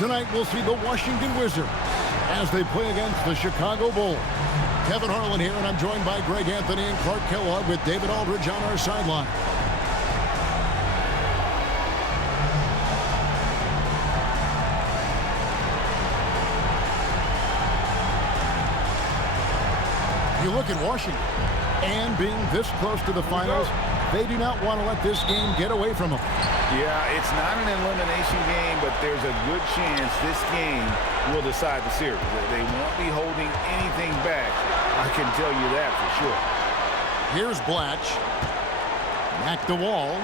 Tonight, we'll see the Washington Wizards as they play against the Chicago Bulls. Kevin Harlan here, and I'm joined by Greg Anthony and Clark Kellogg with David Aldridge on our sideline. You look at Washington, and being this close to the finals, they do not want to let this game get away from them. Yeah, it's not an elimination game, but there's a good chance this game will decide the series. They won't be holding anything back. I can tell you that for sure. Here's Blatch. Back to Wall.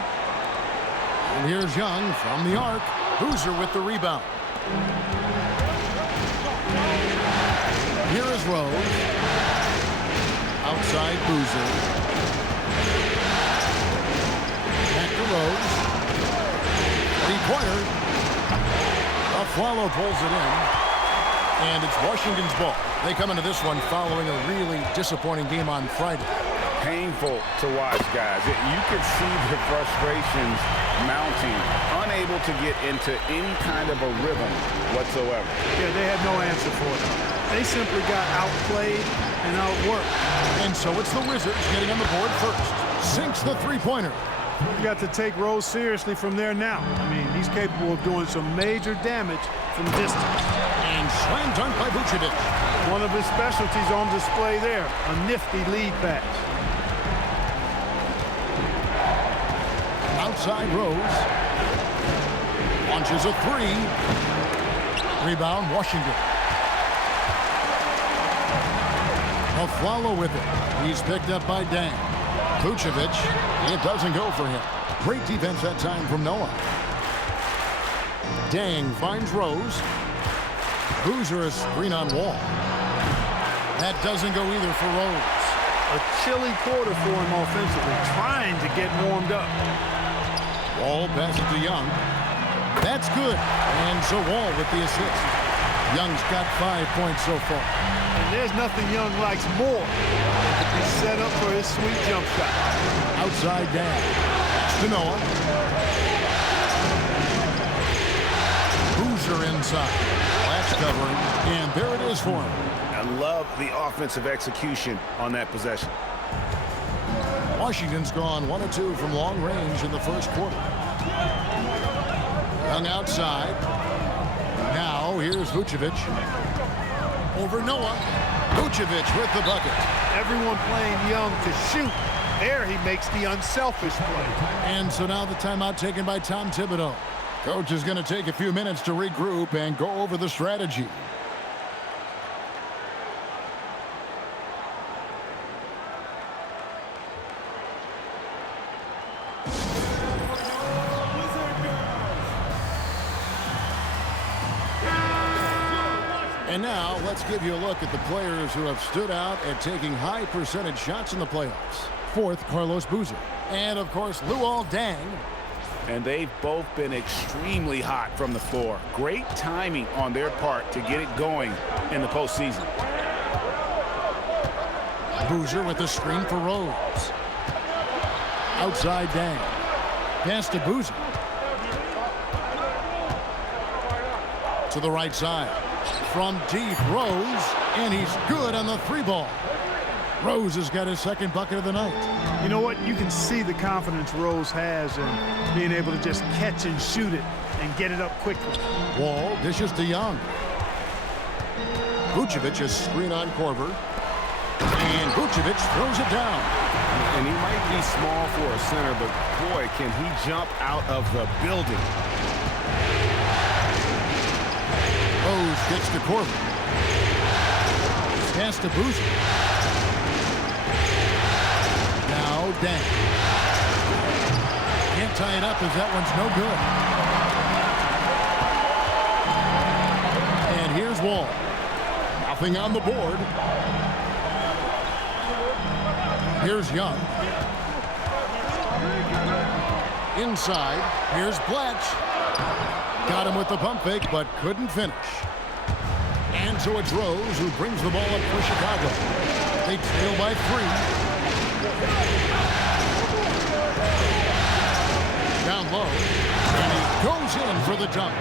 And here's Young from the arc. Boozer with the rebound. Here is Rose. Outside Boozer. Back to Rose. Three-pointer. Aflalo pulls it in. And it's Washington's ball. They come into this one following a really disappointing game on Friday. Painful to watch, guys. You could see the frustrations mounting, unable to get into any kind of a rhythm whatsoever. Yeah, they had no answer for it. They simply got outplayed and outworked. And so it's the Wizards getting on the board first. Sinks the three-pointer. You've got to take Rose seriously from there now. I mean, he's capable of doing some major damage from distance. And slam dunk by Vucevic. One of his specialties on display there, a nifty lead pass. Outside Rose. Launches a three. Rebound, Washington. Aflalo with it. He's picked up by Dang. Vucevic, it doesn't go for him. Great defense that time from Noah. Dang finds Rose. Boozer a screen on Wall. That doesn't go either for Rose. A chilly quarter for him offensively, trying to get warmed up. Wall passes to Young. That's good. And so Wall with the assist. Young's got 5 points so far. And there's nothing Young likes more than to be set up for his sweet jump shot. Outside down. To Noah. Boozer inside. Latch covering. And there it is for him. I love the offensive execution on that possession. Washington's gone 1 of 2 from long range in the first quarter. Young outside. Now here's Vucevic. Over Noah. Vucevic with the bucket. Everyone playing Young to shoot. There he makes the unselfish play. And so now the timeout taken by Tom Thibodeau. Coach is going to take a few minutes to regroup and go over the strategy. And now, let's give you a look at the players who have stood out at taking high percentage shots in the playoffs. Fourth, Carlos Boozer. And, of course, Luol Deng. And they've both been extremely hot from the floor. Great timing on their part to get it going in the postseason. Boozer with the screen for Rose. Outside Deng. Pass to Boozer. To the right side. From deep, Rose, and he's good on the three ball. Rose has got his second bucket of the night. You know what? You can see the confidence Rose has in being able to just catch and shoot it and get it up quickly. Wall dishes to Young. Vucevic is screen on Korver. And Vucevic throws it down. And he might be small for a center, but boy, can he jump out of the building. Rose gets to Korver. Pass to Boozer. Now Deng. Can't tie it up as that one's no good. And here's Wall. Nothing on the board. Here's Young. Inside. Here's Blatch. Got him with the pump fake, but couldn't finish. And so it's Rose who brings the ball up for Chicago. They trail by 3. Down low. And he goes in for the dunk.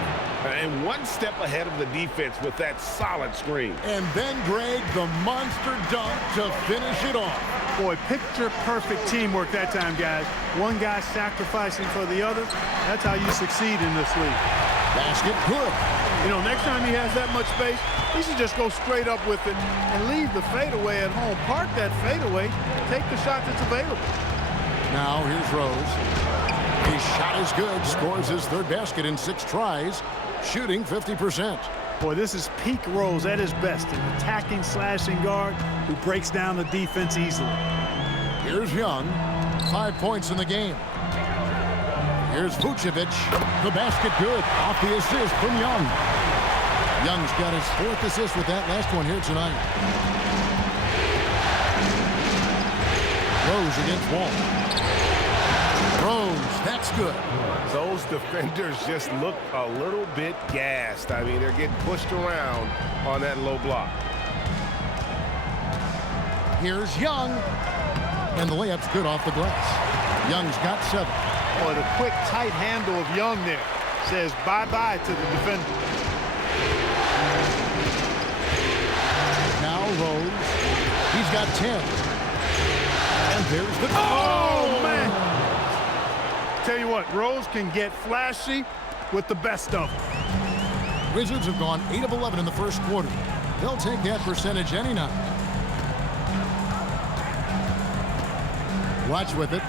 And one step ahead of the defense with that solid screen. And then, Greg, the monster dunk to finish it off. Boy, picture-perfect teamwork that time, guys. One guy sacrificing for the other. That's how you succeed in this league. Basket good. You know, next time he has that much space, he should just go straight up with it and leave the fadeaway at home. Park that fadeaway, take the shot that's available. Now here's Rose. His shot is good. Scores his third basket in 6 tries, shooting 50%. Boy, this is peak Rose at his best, an attacking, slashing guard who breaks down the defense easily. Here's Young. 5 points in the game. Here's Vucevic. The basket good. Off the assist from Young. Young's got his 4th assist with that last one here tonight. Rose against Wall. Rose, that's good. Those defenders just look a little bit gassed. I mean, they're getting pushed around on that low block. Here's Young. And the layup's good off the glass. Young's got 7. Boy, the quick, tight handle of Young there says bye-bye to the defender. Now Rose. He's got 10. And there's the... Oh, man! Tell you what, Rose can get flashy with the best of them. Wizards have gone 8 of 11 in the first quarter. They'll take that percentage any night. Watch with it.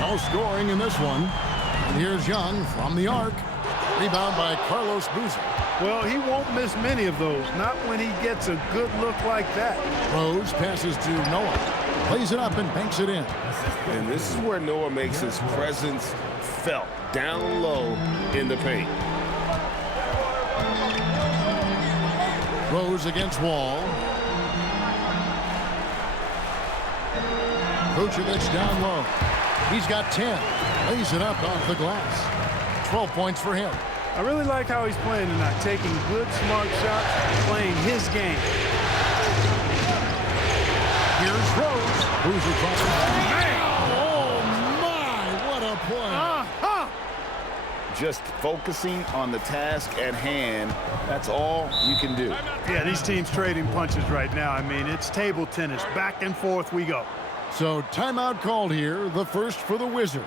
No scoring in this one. And here's Young from the arc. Rebound by Carlos Boozer. Well, he won't miss many of those, not when he gets a good look like that. Rose passes to Noah. Plays it up and banks it in. And this is where Noah makes his presence felt, down low in the paint. Rose against Wall. Vucevic down low. He's got 10. Lays it up off the glass. 12 points for him. I really like how he's playing tonight, taking good, smart shots, playing his game. Here's Rose. Boozer crosses. Oh, my, what a play. Just focusing on the task at hand, that's all you can do. Yeah, these teams trading punches right now. I mean, it's table tennis. Back and forth we go. So timeout called here, the first for the Wizards.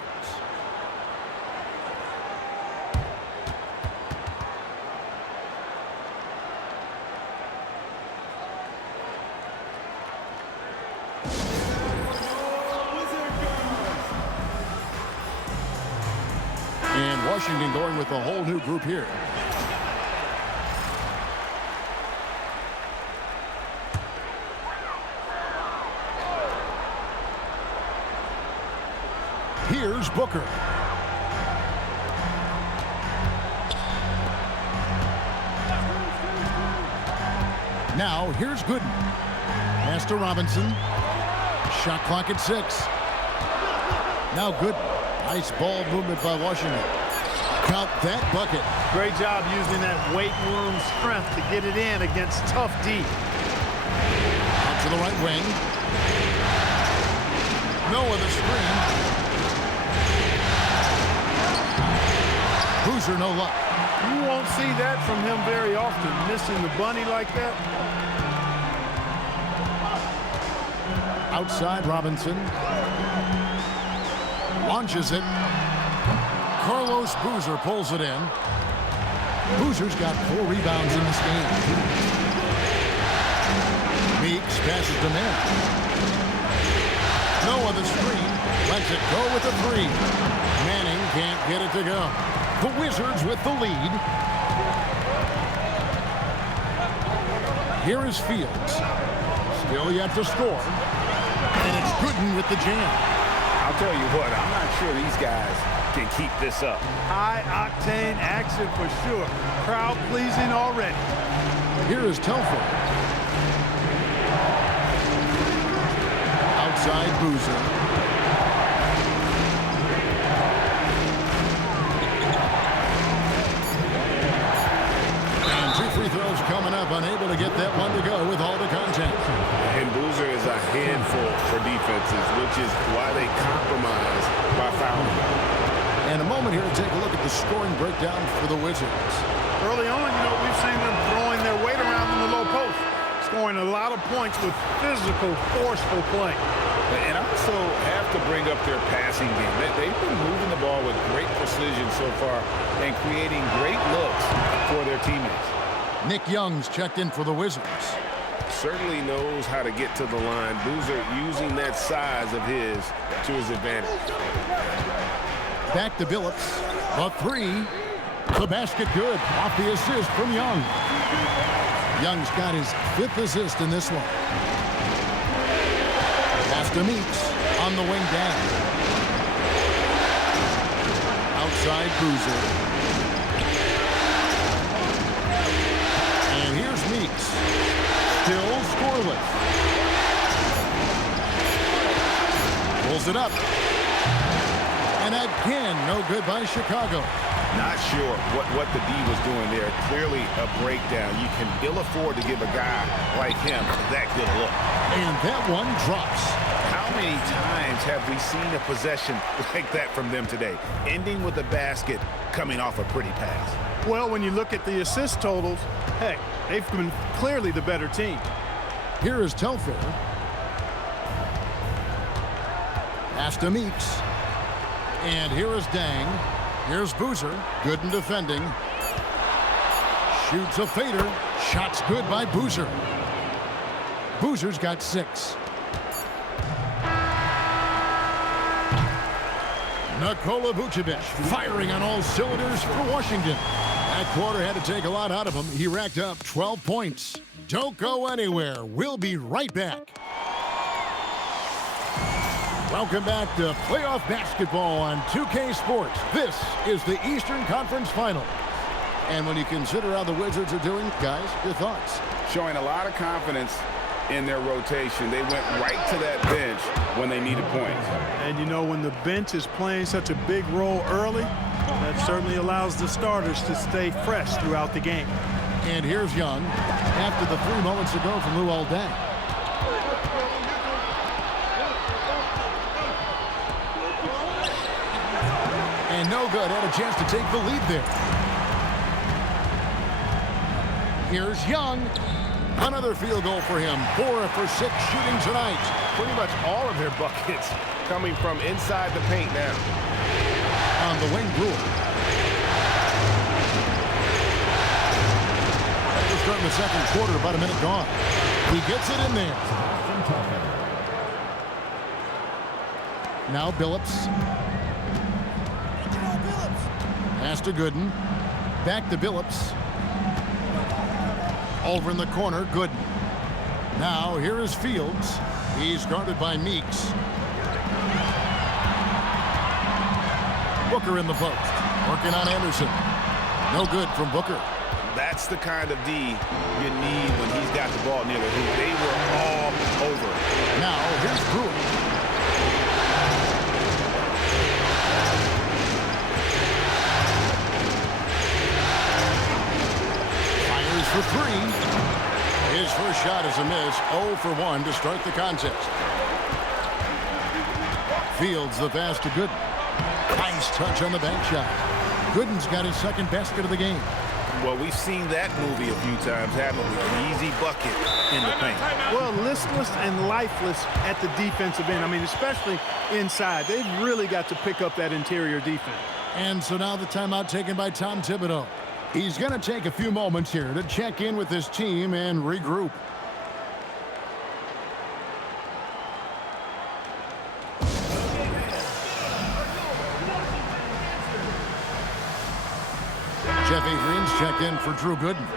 And Washington going with a whole new group here. Here's Booker. Now here's Gooden. Pass to Robinson. Shot clock at 6. Now Gooden. Nice ball movement by Washington. Count that bucket. Great job using that weight room strength to get it in against tough D. Out to the right wing. Noah the screen. Boozer no luck. You won't see that from him very often, missing the bunny like that. Outside Robinson. Launches it. Carlos Boozer pulls it in. Boozer's got 4 rebounds in this game. Meeks passes to Manning. Noah the screen. Lets it go with a 3. Manning can't get it to go. The Wizards with the lead. Here is Fields. Still yet to score. And it's Gooden with the jam. I'll tell you what, I'm not sure these guys can keep this up. High-octane action for sure. Crowd-pleasing already. Here is Telford. Outside Boozer. And 2 free throws coming up, unable to get that one to go with all the contact. And Boozer is a handful for defenses, which is why they compromise by fouling. And a moment here to take a look at the scoring breakdown for the Wizards. Early on, we've seen them throwing their weight around in the low post, scoring a lot of points with physical, forceful play. And I also have to bring up their passing game. They've been moving the ball with great precision so far and creating great looks for their teammates. Nick Young's checked in for the Wizards. Certainly knows how to get to the line. Boozer using that size of his to his advantage. Back to Billups. A three. The basket good. Off the assist from Young. Young's got his 5th assist in this one. Pass to Meeks on the wing down. Outside Boozer. And here's Meeks. Still scoreless. Pulls it up. And again, no good by Chicago. Not sure what the D was doing there. Clearly a breakdown. You can ill afford to give a guy like him that good a look. And that one drops. How many times have we seen a possession like that from them today? Ending with a basket, coming off a pretty pass. Well, when you look at the assist totals, heck, they've been clearly the better team. Here is Telfair. Pass to Meeks. And here is Dang. Here's Boozer. Good in defending. Shoots a fader. Shot's good by Boozer. Boozer's got 6. Nikola Vucevic firing on all cylinders for Washington. That quarter had to take a lot out of him. He racked up 12 points. Don't go anywhere. We'll be right back. Welcome back to playoff basketball on 2K Sports. This is the Eastern Conference Finals. And when you consider how the Wizards are doing, guys, your thoughts? Showing a lot of confidence in their rotation. They went right to that bench when they needed points. And when the bench is playing such a big role early, that certainly allows the starters to stay fresh throughout the game. And here's Young after the 3 moments ago from Luol Deng. And no good. Had a chance to take the lead there. Here's Young. Another field goal for him. 4 for 6 shooting tonight. Pretty much all of their buckets coming from inside the paint now. On the wing, Brewer. We're starting the second quarter, about a minute gone. He gets it in there. Now Billups. Pass to Gooden. Back to Billups. Over in the corner, Gooden. Now here is Fields. He's guarded by Meeks. Booker in the post. Working on Anderson. No good from Booker. That's the kind of D you need when he's got the ball near the hoop. They were all over it. Now here's Brewer. For 3. His first shot is a miss. 0 for 1 to start the contest. Fields the pass to Gooden. Nice touch on the bank shot. Gooden's got his second basket of the game. Well, we've seen that movie a few times, haven't we? An easy bucket in the paint. Well, listless and lifeless at the defensive end. I mean, especially inside. They've really got to pick up that interior defense. And so now the timeout taken by Tom Thibodeau. He's going to take a few moments here to check in with his team and regroup. Jeff Adrian's checked in for Drew Gooden.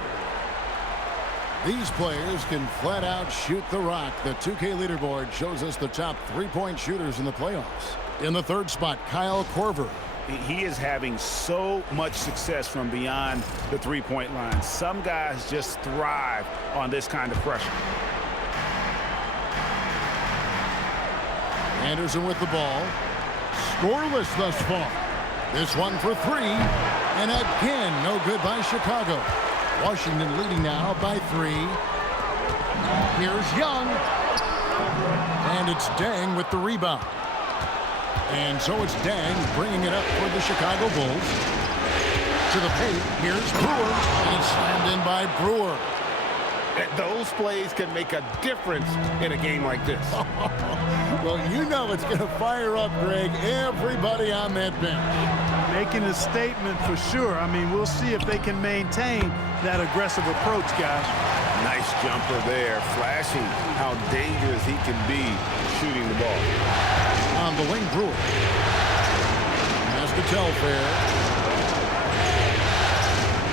These players can flat out shoot the rock. The 2K leaderboard shows us the top 3-point shooters in the playoffs. In the 3rd spot, Kyle Korver. He is having so much success from beyond the 3-point line. Some guys just thrive on this kind of pressure. Anderson with the ball. Scoreless thus far. This one for 3. And again, no good by Chicago. Washington leading now by 3. Here's Young. And it's Deng with the rebound. And so it's Dang bringing it up for the Chicago Bulls. To the paint, here's Brewer, and it's slammed in by Brewer. Those plays can make a difference in a game like this. Well, you know it's going to fire up, Greg, everybody on that bench. Making a statement for sure. I mean, we'll see if they can maintain that aggressive approach, guys. Nice jumper there, flashing how dangerous he can be shooting the ball. On the wing, Brewer. Has to Telfair.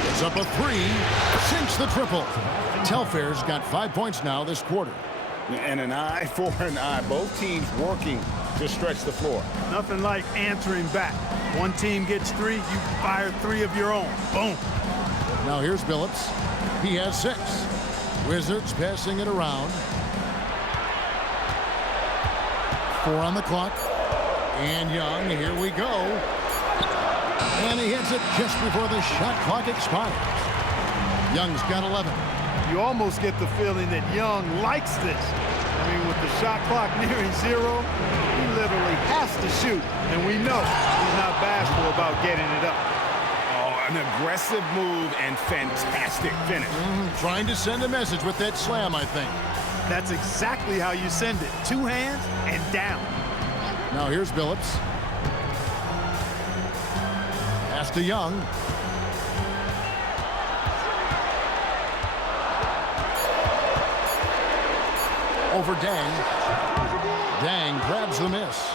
It's up a three. Sinks the triple. Telfair's got 5 points now this quarter. And an eye for an eye. Both teams working to stretch the floor. Nothing like answering back. One team gets 3, you fire 3 of your own. Boom. Now here's Billups. He has 6. Wizards passing it around. 4 on the clock. And Young, here we go. And he hits it just before the shot clock expires. Young's got 11. You almost get the feeling that Young likes this. I mean, with the shot clock nearing 0, he literally has to shoot. And we know he's not bashful about getting it up. Oh, an aggressive move and fantastic finish. Trying to send a message with that slam, I think. That's exactly how you send it. 2 hands and down. Now here's Billups. Pass to Young. Over Dang. Dang grabs the miss.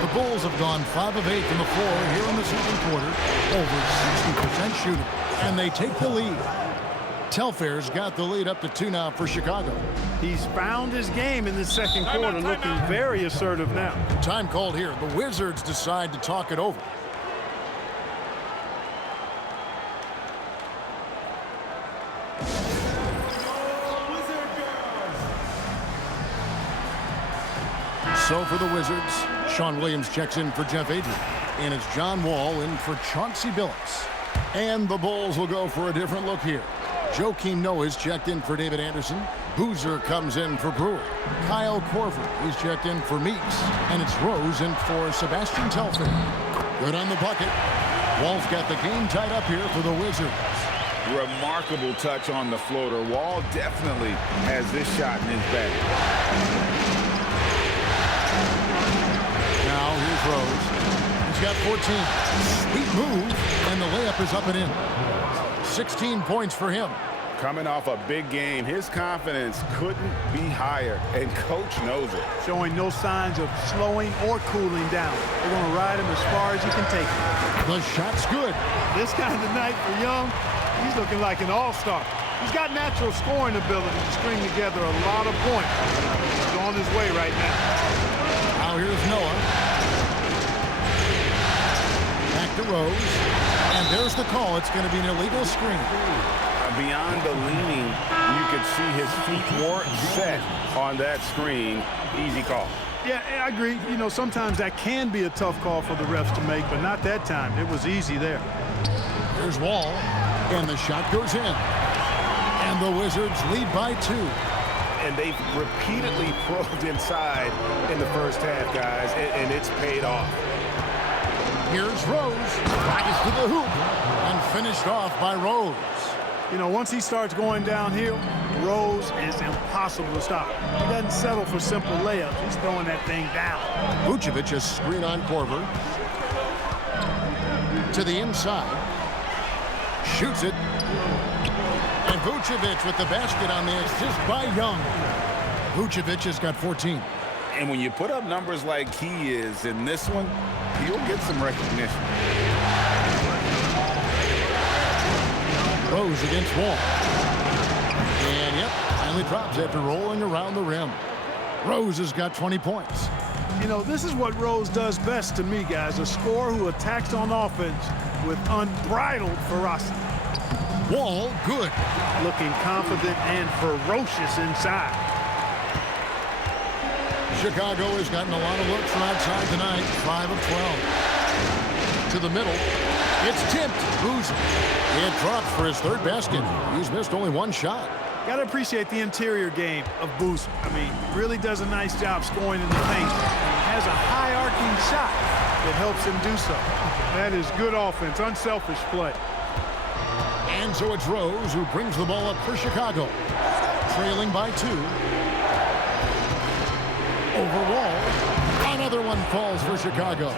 The Bulls have gone 5 of 8 from the floor here in the second quarter. Over 60% shooting. And they take the lead. Telfair's got the lead up to 2 now for Chicago. He's found his game in the second quarter, looking very assertive now. Time called here. The Wizards decide to talk it over. So for the Wizards, Sean Williams checks in for Jeff Adrian. And it's John Wall in for Chauncey Billups. And the Bulls will go for a different look here. Joakim Noah's checked in for David Anderson. Boozer comes in for Brewer. Kyle Korver is checked in for Meeks. And it's Rose in for Sebastian Telfair. Good on the bucket. Wall's got the game tied up here for the Wizards. Remarkable touch on the floater. Wall definitely has this shot in his bag. Now here's Rose. He's got 14. Sweet move, and the layup is up and in. 16 points for him. Coming off a big game, his confidence couldn't be higher, and coach knows it. Showing no signs of slowing or cooling down. They're going to ride him as far as he can take him. The shot's good. This kind of night for Young, he's looking like an all-star. He's got natural scoring ability to string together a lot of points. He's on his way right now. Now here's Noah. Back to Rose. And there's the call. It's going to be an illegal screen. Beyond the leaning, you could see his feet weren't set on that screen. Easy call. Yeah, I agree. You know, sometimes that can be a tough call for the refs to make, but not that time. It was easy there. Here's Wall. And the shot goes in. And the Wizards lead by 2. And they've repeatedly probed inside in the first half, guys, and it's paid off. Here's Rose. Flies to the hoop. And finished off by Rose. You know, once he starts going downhill, Rose is impossible to stop. He doesn't settle for simple layups. He's throwing that thing down. Vucevic is screen on Korver. To the inside. Shoots it. And Vucevic with the basket on the assist by Young. Vucevic has got 14. And when you put up numbers like he is in this one, he'll get some recognition. Rose against Wall. And yep, finally drops after rolling around the rim. Rose has got 20 points. You know, this is what Rose does best to me, guys. A scorer who attacks on offense with unbridled ferocity. Wall, good. Looking confident and ferocious inside. Chicago has gotten a lot of looks from outside tonight. 5 of 12. To the middle. It's tipped. Boozer. It drops for his 3rd basket. He's missed only 1 shot. Got to appreciate the interior game of Boozer. I mean, really does a nice job scoring in the paint. He has a high-arcing shot that helps him do so. That is good offense, unselfish play. And so it's Rose who brings the ball up for Chicago. Trailing by 2. Over Wall. Another one falls for Chicago.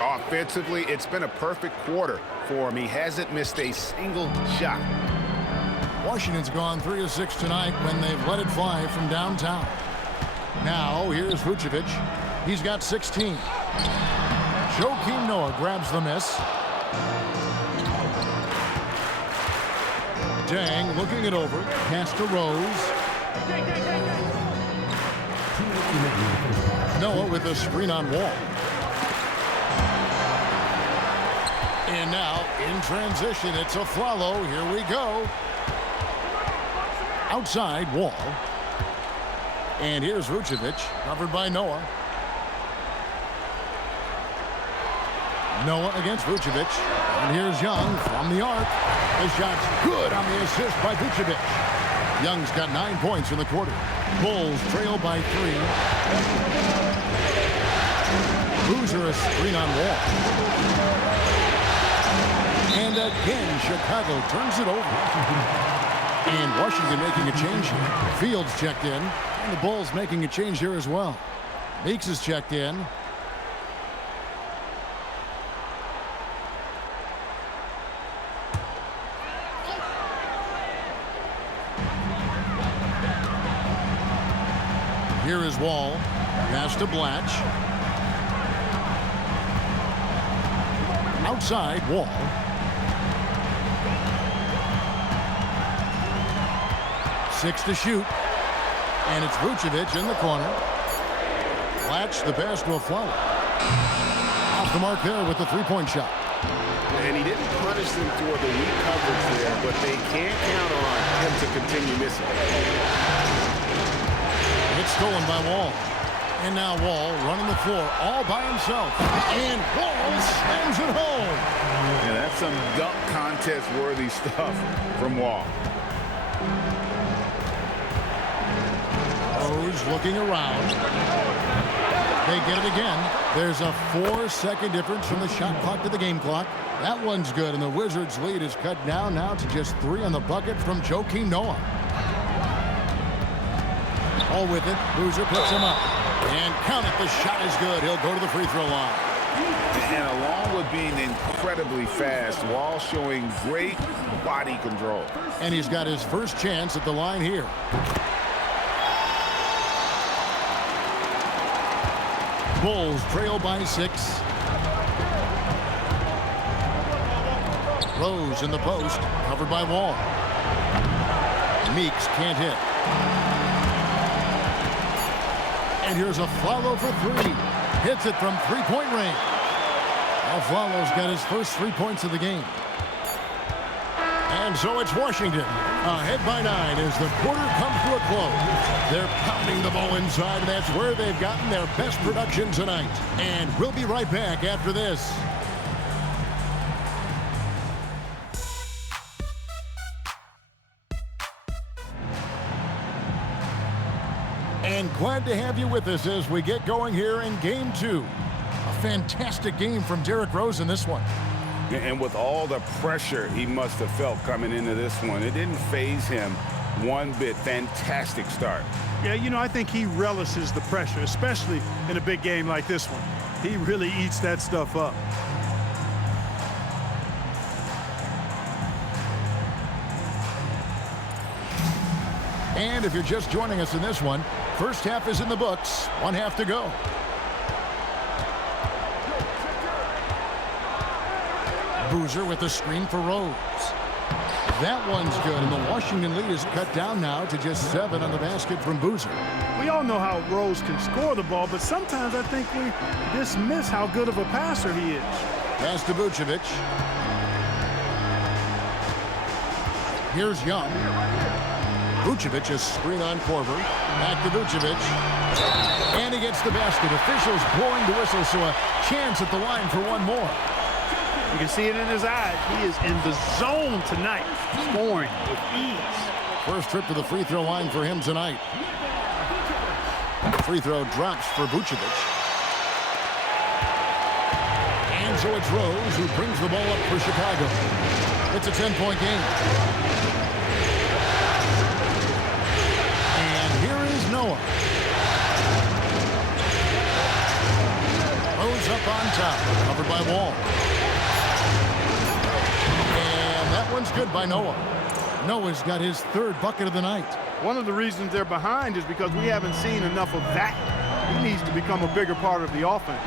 Offensively, it's been a perfect quarter for him. He hasn't missed a single shot. Washington's gone 3 of 6 tonight when they've let it fly from downtown. Now, here's Vucevic. He's got 16. Joakim Noah grabs the miss. Dang looking it over. Pass to Rose. Noah with a screen on Wall. And now, in transition, it's a follow. Here we go. Outside, Wall. And here's Vucevic, covered by Noah. Noah against Vucevic. And here's Young from the arc. The shot's good on the assist by Vucevic. Young's got 9 points in the quarter. Bulls trail by 3. Boozer a screen on Wall. And again, Chicago turns it over. And Washington making a change here. Fields checked in. And the Bulls making a change here as well. Meeks is checked in. Here is Wall. Pass to Blatch. Outside, Wall. Six to shoot. And it's Vucevic in the corner. Blatch the pass to a flower. Off the mark there with the three-point shot. And he didn't punish them for the weak coverage there, but they can't count on him to continue missing. It's stolen by Wall. And now Wall running the floor all by himself. And Wall slams it home. Yeah, that's some dunk contest-worthy stuff from Wall. Rose looking around. They get it again. There's a 4-second difference from the shot clock to the game clock. That one's good, and the Wizards' lead is cut down now to just 3 on the bucket from Joakim Noah. All with it. Boozer puts him up. And count it, the shot is good. He'll go to the free throw line. And along with being incredibly fast, Wall showing great body control. And he's got his first chance at the line here. Bulls trail by 6. Rose in the post, covered by Wall. Meeks can't hit. And here's a follow for 3. Hits it from three-point range. Alfalo's got his first 3 points of the game. And so it's Washington ahead by 9 as the quarter comes to a close. They're pounding the ball inside, and that's where they've gotten their best production tonight. And we'll be right back after this. And glad to have you with us as we get going here in Game 2. A fantastic game from Derrick Rose in this one. And with all the pressure he must have felt coming into this one, it didn't faze him one bit. Fantastic start. Yeah, you know, I think he relishes the pressure, especially in a big game like this one. He really eats that stuff up. And if you're just joining us in this one, first half is in the books. 1 half to go. Boozer with the screen for Rose. That one's good, and the Washington lead is cut down now to just 7 on the basket from Boozer. We all know how Rose can score the ball, but sometimes I think we dismiss how good of a passer he is. Pass to Vucevic. Here's Young. Vucevic is screen on Korver. Back to Vucevic. And he gets the basket. Officials blowing the whistle, so a chance at the line for one more. You can see it in his eyes. He is in the zone tonight, scoring with ease. First trip to the free throw line for him tonight. Free throw drops for Vucevic. And so it's Rose who brings the ball up for Chicago. It's a 10-point game. And here is Noah. Rose up on top, covered by Wall. And that one's good by Noah. Noah's got his third bucket of the night. One of the reasons they're behind is because we haven't seen enough of that. He needs to become a bigger part of the offense.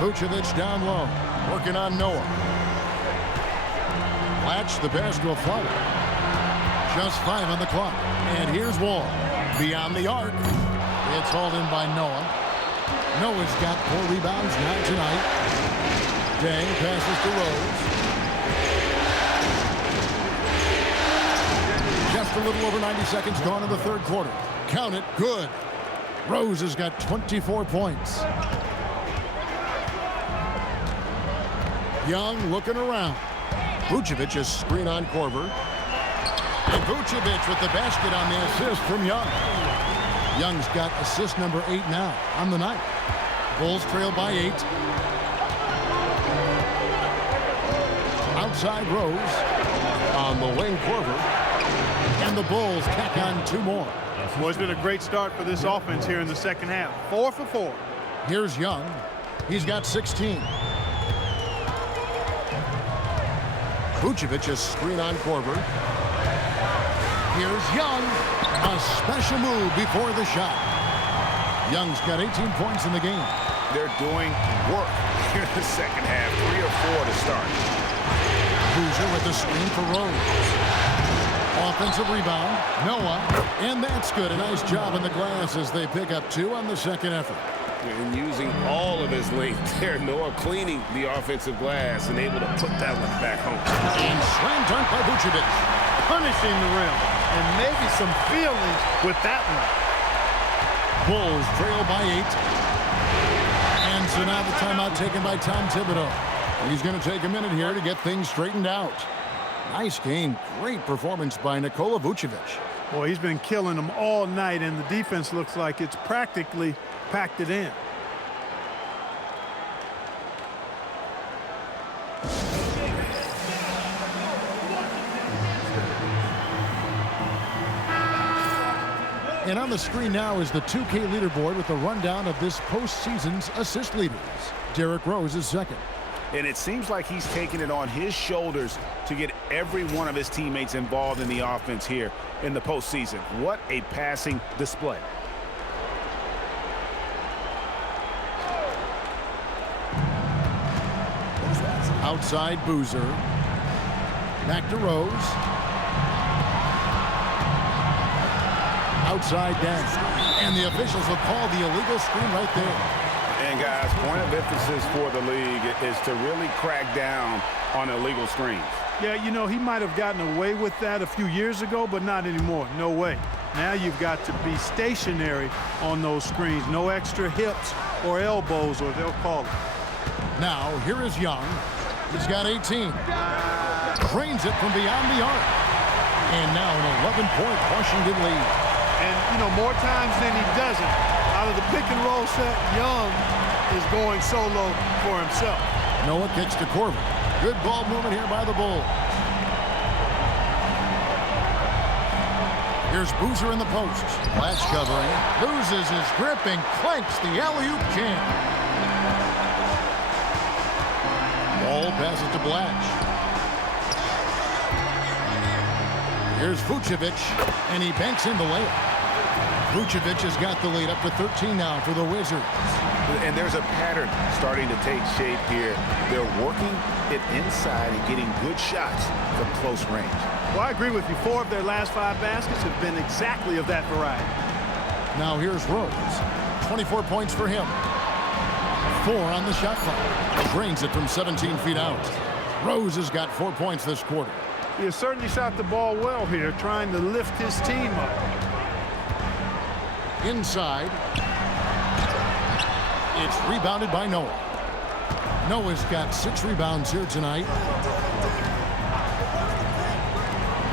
Vucevic down low, working on Noah. Latch the pass to a floater. Just 5 on the clock. And here's Wall. Beyond the arc. It's hauled in by Noah. Noah's got 4 rebounds now tonight. Day passes to Rose. Just a little over 90 seconds gone in the third quarter. Count it, good. Rose has got 24 points. Young looking around. Vucevic is screen on Korver. And Vucevic with the basket on the assist from Young. Young's got assist number 8 now on the night. Bulls trail by 8. Outside Rose. On the wing, Korver. And the Bulls tack on 2 more. Well, it's been a great start for this offense here in the second half. 4 for 4. Here's Young. He's got 16. Vucevic is screen on Korver. Here's Young. A special move before the shot. Young's got 18 points in the game. They're doing work here in the second half. 3 or 4 to start. Boozer with the screen for Rose. Offensive rebound. Noah. And that's good. A nice job in the glass as they pick up 2 on the second effort. And using all of his length there, Noah cleaning the offensive glass and able to put that one back home. And slam dunk by Vucevic. Punishing the rim. And maybe some feelings with that one. Bulls trail by 8. And so now the timeout taken by Tom Thibodeau. He's going to take a minute here to get things straightened out. Nice game. Great performance by Nikola Vucevic. Boy, he's been killing them all night, and the defense looks like it's practically packed it in. And on the screen now is the 2K leaderboard with a rundown of this postseason's assist leaders. Derrick Rose is second. And it seems like he's taking it on his shoulders to get every one of his teammates involved in the offense here in the postseason. What a passing display. Outside Boozer. Back to Rose. Outside down. And the officials will call the illegal screen right there. And guys, point of emphasis for the league is to really crack down on illegal screens. Yeah, you know, he might have gotten away with that a few years ago, but not anymore. No way. Now you've got to be stationary on those screens. No extra hips or elbows, or they'll call it. Now, here is Young. He's got 18. Drains it from beyond the arc. And now an 11-point Washington lead. And, you know, more times than he doesn't, out of the pick and roll set, Young is going solo for himself. Noah kicks to Korver. Good ball movement here by the Bulls. Here's Boozer in the post. Flash covering. Loses his grip and clanks the alley-oop jam. Ball passes to Blatch. Here's Vucevic, and he banks in the layup. Vucevic has got the lead up to 13 now for the Wizards. And there's a pattern starting to take shape here. They're working it inside and getting good shots from close range. Well, I agree with you. 4 of their last 5 baskets have been exactly of that variety. Now here's Rose. 24 points for him. 4 on the shot clock. Drains it from 17 feet out. Rose has got 4 points this quarter. He has certainly shot the ball well here, trying to lift his team up. Inside. It's rebounded by Noah. Noah's got 6 rebounds here tonight.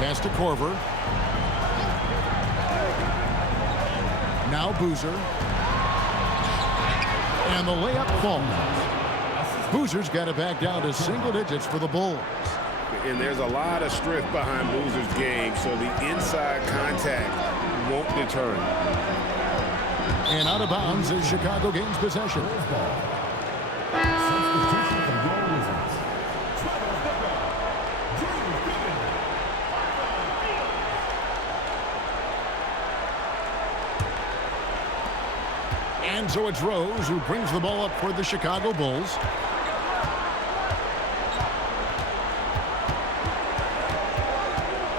Pass to Corver. Now Boozer. And the layup falls. Boozer's got it back down to single digits for the Bulls. And there's a lot of strength behind Boozer's game, so the inside contact won't deter him. And out of bounds as Chicago gains possession. And so it's Rose who brings the ball up for the Chicago Bulls.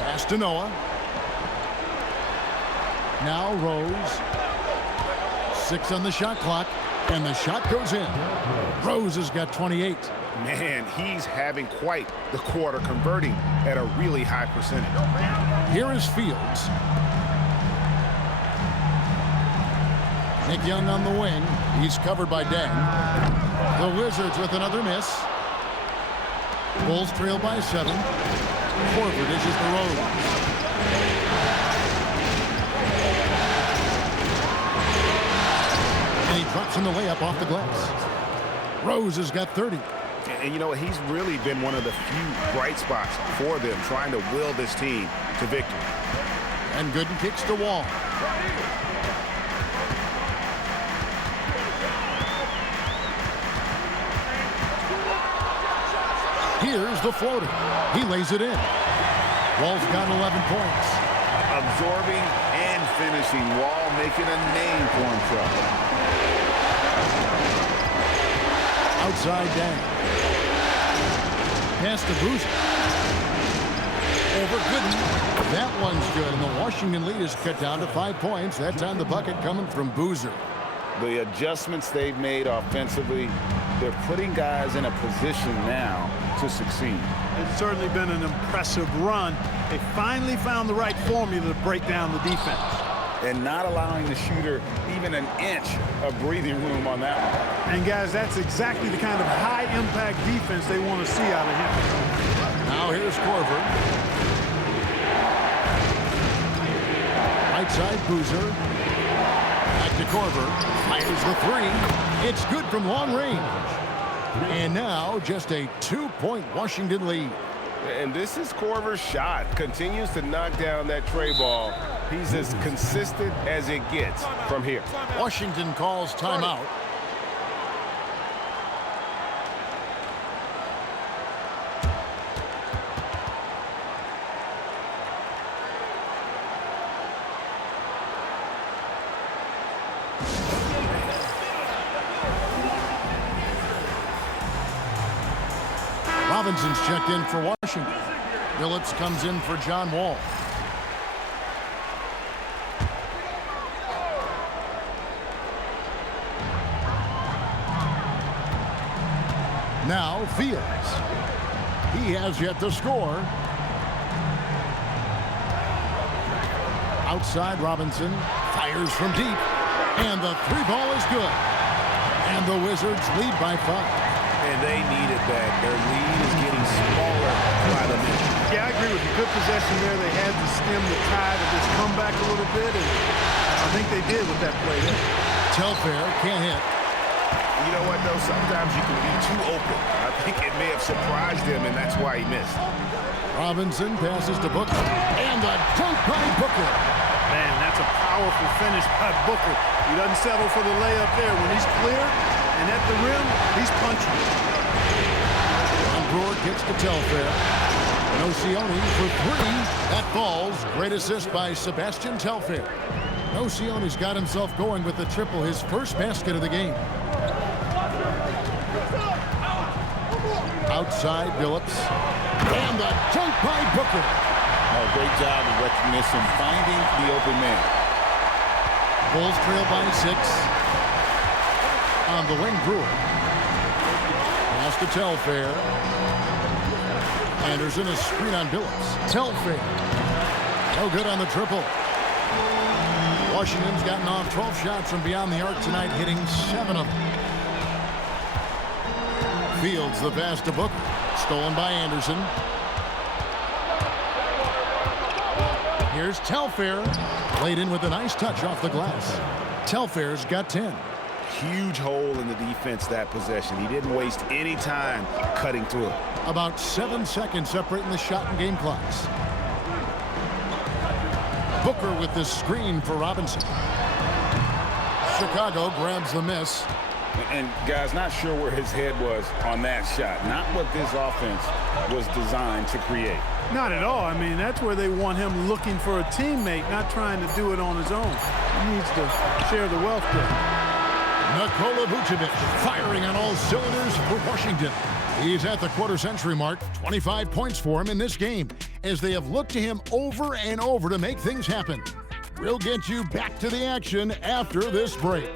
Pass to Noah. Now Rose. 6 on the shot clock, and the shot goes in. Rose has got 28. Man, he's having quite the quarter, converting at a really high percentage. Here is Fields. Nick Young on the wing. He's covered by Deng. The Wizards with another miss. Bulls trail by 7. Horford dishes the Rose. And he drops in the layup off the glass. Rose has got 30. And you know, he's really been one of the few bright spots for them, trying to will this team to victory. And Gooden kicks to Wall. Here's the floater. He lays it in. Wall's got 11 points. Absorbing and finishing. Wall making a name for himself. Outside Deng. Pass to Boozer. Over Gooden. That one's good, and the Washington lead is cut down to 5 points. That time the bucket coming from Boozer. The adjustments they've made offensively, they're putting guys in a position now to succeed. It's certainly been an impressive run. They finally found the right formula to break down the defense. And not allowing the shooter even an inch of breathing room on that one. And guys, that's exactly the kind of high-impact defense they want to see out of him. Now here's Corver. Right side Boozer. Back to Corver. Fires the 3. It's good from long range. And now just a 2-point Washington lead. And this is Corver's shot. Continues to knock down that tray ball. He's as consistent as it gets from here. Washington calls timeout. Robinson's checked in for Washington. Billups comes in for John Wall. Now Fields. He has yet to score. Outside Robinson fires from deep. And the 3-ball is good. And the Wizards lead by 5. And they needed that. Their lead is getting smaller by the minute. Yeah, I agree with you. Good possession there. They had to stem the tide of this comeback a little bit, and I think they did with that play there. Telfair can't hit. You know what, though? Sometimes you can be too open. I think it may have surprised him, and that's why he missed. Robinson passes to Booker. And a dunk by Booker. Man, that's a powerful finish by Booker. He doesn't settle for the layup there. When he's clear and at the rim, he's punching. And Brewer gets to Telfair. Nocioni for 3. That falls. Great assist by Sebastian Telfair. Nocioni's got himself going with the triple, his first basket of the game. Outside Billups. And the dunk by Booker. Oh, great job of recognition, finding the open man. Bulls trail by 6. On the wing, Brewer. Pass to Telfair. Anderson a screen on Billups. Telfair. No good on the triple. Washington's gotten off 12 shots from beyond the arc tonight, hitting 7 of them. Fields the pass to Booker. Stolen by Anderson. Here's Telfair. Played in with a nice touch off the glass. Telfair's got 10. Huge hole in the defense that possession. He didn't waste any time cutting through it. About 7 seconds separating the shot and game clocks. Booker with the screen for Robinson. Chicago grabs the miss. And guys, not sure where his head was on that shot. Not what this offense was designed to create. Not at all. I mean, that's where they want him looking for a teammate, not trying to do it on his own. He needs to share the wealth there. Nikola Vucevic firing on all cylinders for Washington. He's at the quarter-century mark. 25 points for him in this game as they have looked to him over and over to make things happen. We'll get you back to the action after this break.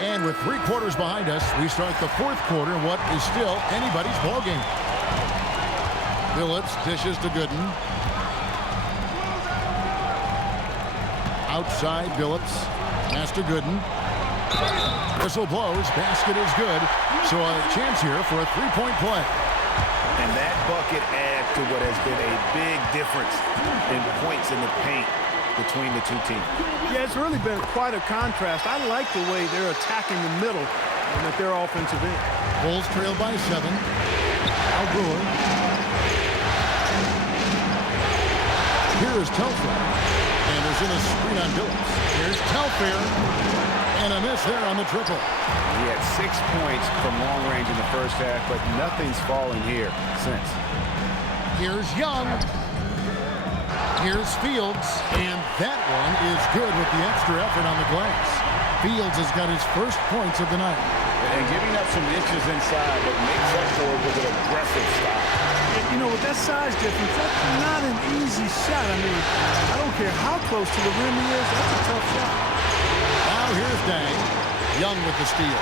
And with 3 quarters behind us, we start the 4th quarter in what is still anybody's ballgame. Phillips dishes to Gooden. Outside, Phillips. Pass to Gooden. Whistle blows. Basket is good. So a chance here for a 3-point play. And that bucket adds to what has been a big difference in points in the paint between the two teams. Yeah, it's really been quite a contrast. I like the way they're attacking the middle and at their offensive end. Bulls trail by 7. Al Brewer. Here is Telfair. And there's in a screen on Phillips. Here's Telfair. And a miss there on the triple. He had 6 points from long range in the first half, but nothing's fallen here since. Here's Young. Here's Fields. And that one is good with the extra effort on the glass. Fields has got his first points of the night. And giving up some inches inside, but makes up for it with an aggressive stop. You know, with that size difference, that's not an easy shot. I mean, I don't care how close to the rim he is, that's a tough shot. Now here's Dang. Young with the steal.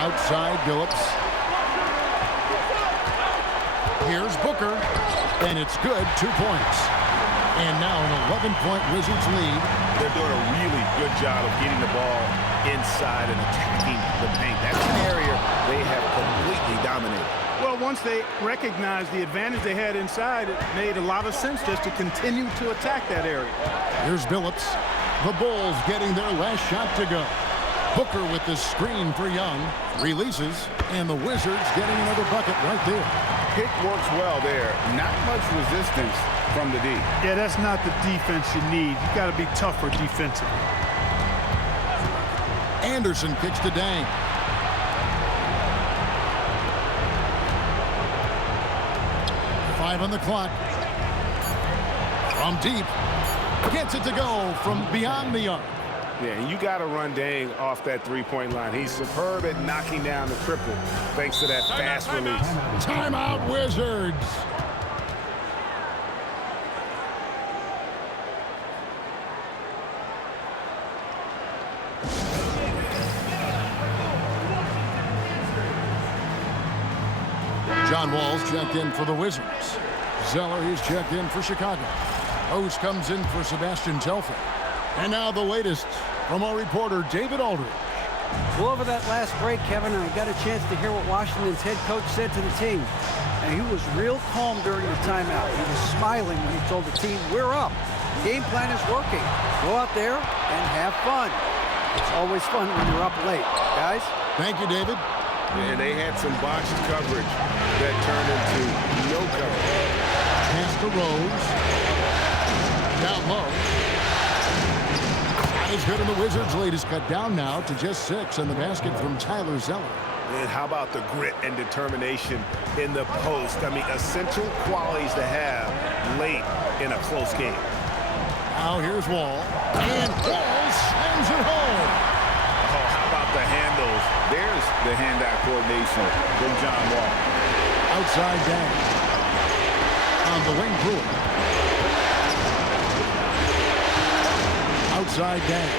Outside, Phillips. Here's Booker. And it's good, 2 points. And now an 11-point Wizards lead. They're doing a really good job of getting the ball inside and attacking the paint. That's an area they have completely dominated. Well, once they recognized the advantage they had inside, it made a lot of sense just to continue to attack that area. Here's Phillips. The Bulls getting their last shot to go. Booker with the screen for Young. Releases, and the Wizards getting another bucket right there. Pick works well there. Not much resistance from the D. Yeah, that's not the defense you need. You got to be tougher defensively. Anderson kicks to Dang. Five on the clock. From deep. Gets it to go from beyond the arc. Yeah, and you got to run Dang off that three-point line. He's superb at knocking down the triple thanks to that fast release. Timeout, Wizards. John Wall's checked in for the Wizards. Zeller, he's checked in for Chicago. O's comes in for Sebastian Telfair. And now the latest from our reporter, David Aldridge. Well, over that last break, Kevin, I got a chance to hear what Washington's head coach said to the team. And he was real calm during the timeout. He was smiling when he told the team, we're up. The game plan is working. Go out there and have fun. It's always fun when you're up late. Guys? Thank you, David. And they had some botched coverage that turned into no coverage. Pass to Rose. Down low. Is good, and the Wizards' lead is cut down now to just 6, and the basket from Tyler Zeller. And how about the grit and determination in the post? I mean, essential qualities to have late in a close game. Now here's Wall. And Wall slams it home. Oh, how about the handles? There's the handout coordination from John Wall. Outside Dang. On the wing, Brewer. Outside Dang.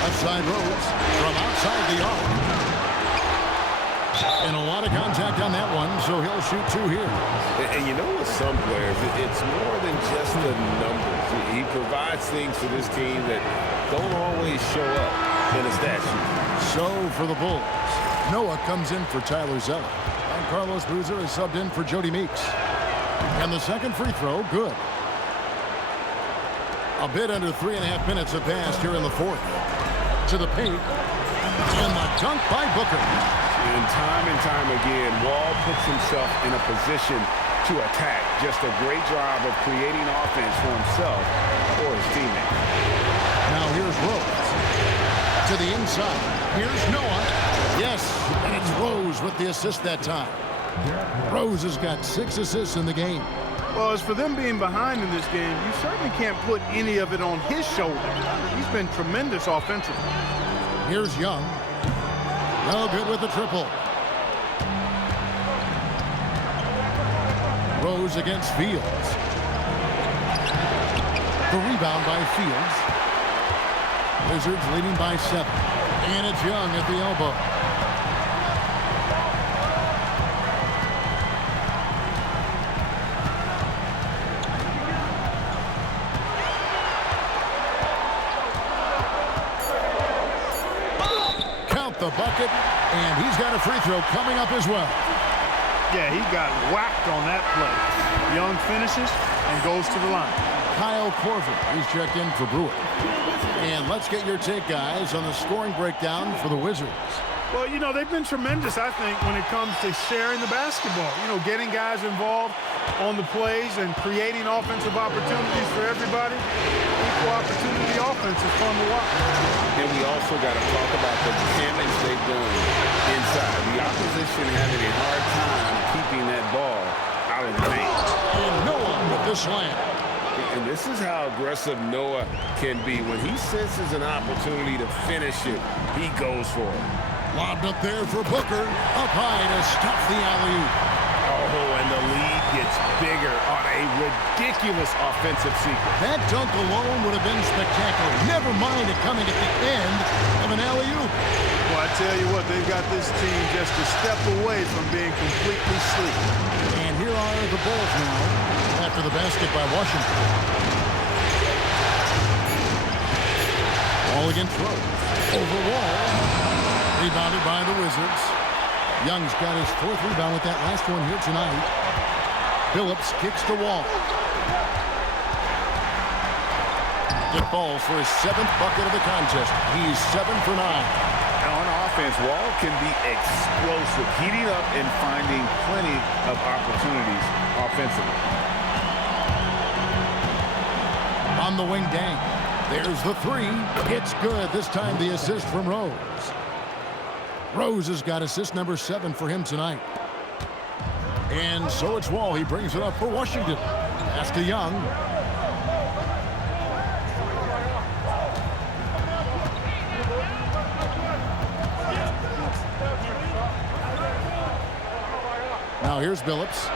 Left side Rose from outside the arc. And a lot of contact on that one, so he'll shoot 2 here. And you know, with some players, it's more than just the numbers. He provides things to this team that don't always show up in a stat sheet. So for the Bulls, Noah comes in for Tyler Zeller. and Carlos Boozer is subbed in for Jody Meeks. And the second free throw, good. A bit under 3.5 minutes have passed here in the fourth. To the paint. And the dunk by Booker. And time again, Wall puts himself in a position to attack. Just a great job of creating offense for himself or his teammates. Now here's Rose. To the inside. Here's Noah. Yes, and it's Rose with the assist that time. Rose has got 6 assists in the game. Well, as for them being behind in this game, you certainly can't put any of it on his shoulders. He's been tremendous offensively. Here's Young. No good with the triple. Rose against Fields. The rebound by Fields. Wizards leading by 7. And it's Young at the elbow. Count the bucket, and he's got a free throw coming up as well. Yeah, he got whacked on that play. Young finishes and goes to the line. Kyle Korver, he's checked in for Brewer. And let's get your take, guys, on the scoring breakdown for the Wizards. Well, you know, they've been tremendous, I think, when it comes to sharing the basketball. You know, getting guys involved on the plays and creating offensive opportunities for everybody. Equal opportunity offense is fun to watch. And we also got to talk about the damage they've done inside. The opposition having a hard time keeping that ball out of the paint. And Noah with the slam. And this is how aggressive Noah can be. When he senses an opportunity to finish it, he goes for it. Lobbed up there for Booker. Up high to stop the alley-oop. Oh, and the lead gets bigger on a ridiculous offensive sequence. That dunk alone would have been spectacular. Never mind it coming at the end of an alley-oop. Well, I tell you what, they've got this team just a step away from being completely sleek. And here are the Bulls now after the basket by Washington. Wall against Rose. Over Wall. Rebounded by the Wizards. Young's got his 4th rebound with that last one here tonight. Phillips kicks the Wall. It falls for his 7th bucket of the contest. He's 7 for 9. On offense, Wall can be explosive, heating up and finding plenty of opportunities offensively. On the wing, Dang. There's the 3. It's good. This time the assist from Rose. Rose has got assist number 7 for him tonight. And so it's Wall. He brings it up for Washington. Pass to Young. Now here's Phillips.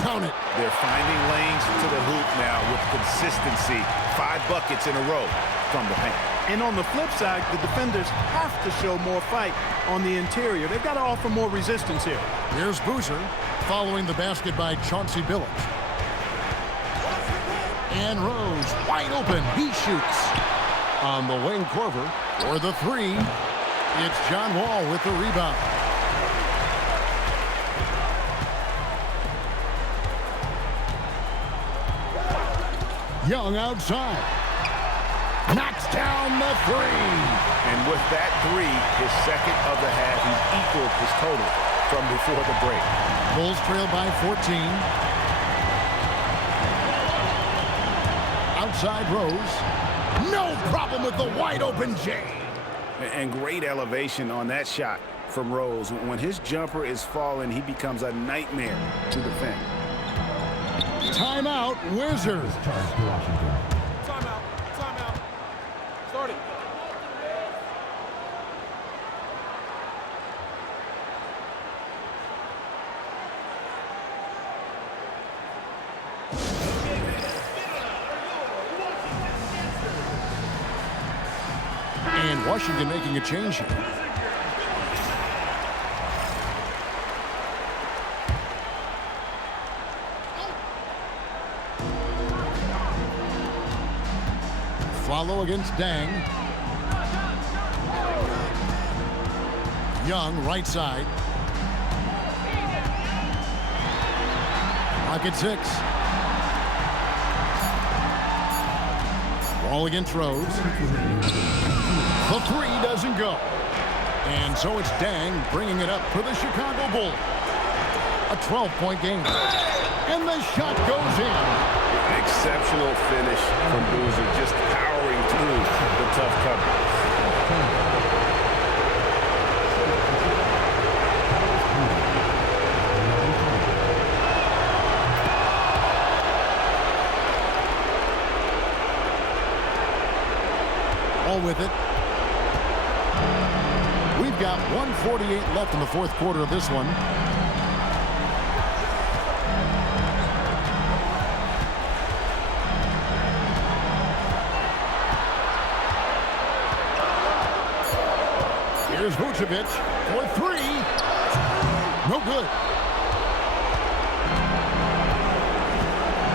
Count it. They're finding lanes to the hoop now with consistency. 5 buckets in a row from the paint. And on the flip side, the defenders have to show more fight on the interior. They've got to offer more resistance here. Here's Boozer following the basket by Chauncey Billups. And Rose wide open. He shoots. On the wing, Korver for the 3. It's John Wall with the rebound. Young outside. Knocks down the 3. And with that 3, his 2nd of the half, he's equaled his total from before the break. Bulls trail by 14. Outside Rose. No problem with the wide open J. And great elevation on that shot from Rose. When his jumper is falling, he becomes a nightmare to defend. Timeout, Wizards. Timeout. Start it. And Washington making a change here. Follow against Dang. Young, right side. Clock at 6. Ball against Rose. The three doesn't go. And so it's Dang bringing it up for the Chicago Bulls. A 12-point game. And the shot goes in. Exceptional finish from Boozer, just powering through the tough cover. All with it. We've got 1:48 left in the fourth quarter of this one. Here's Vucevic for three. No good.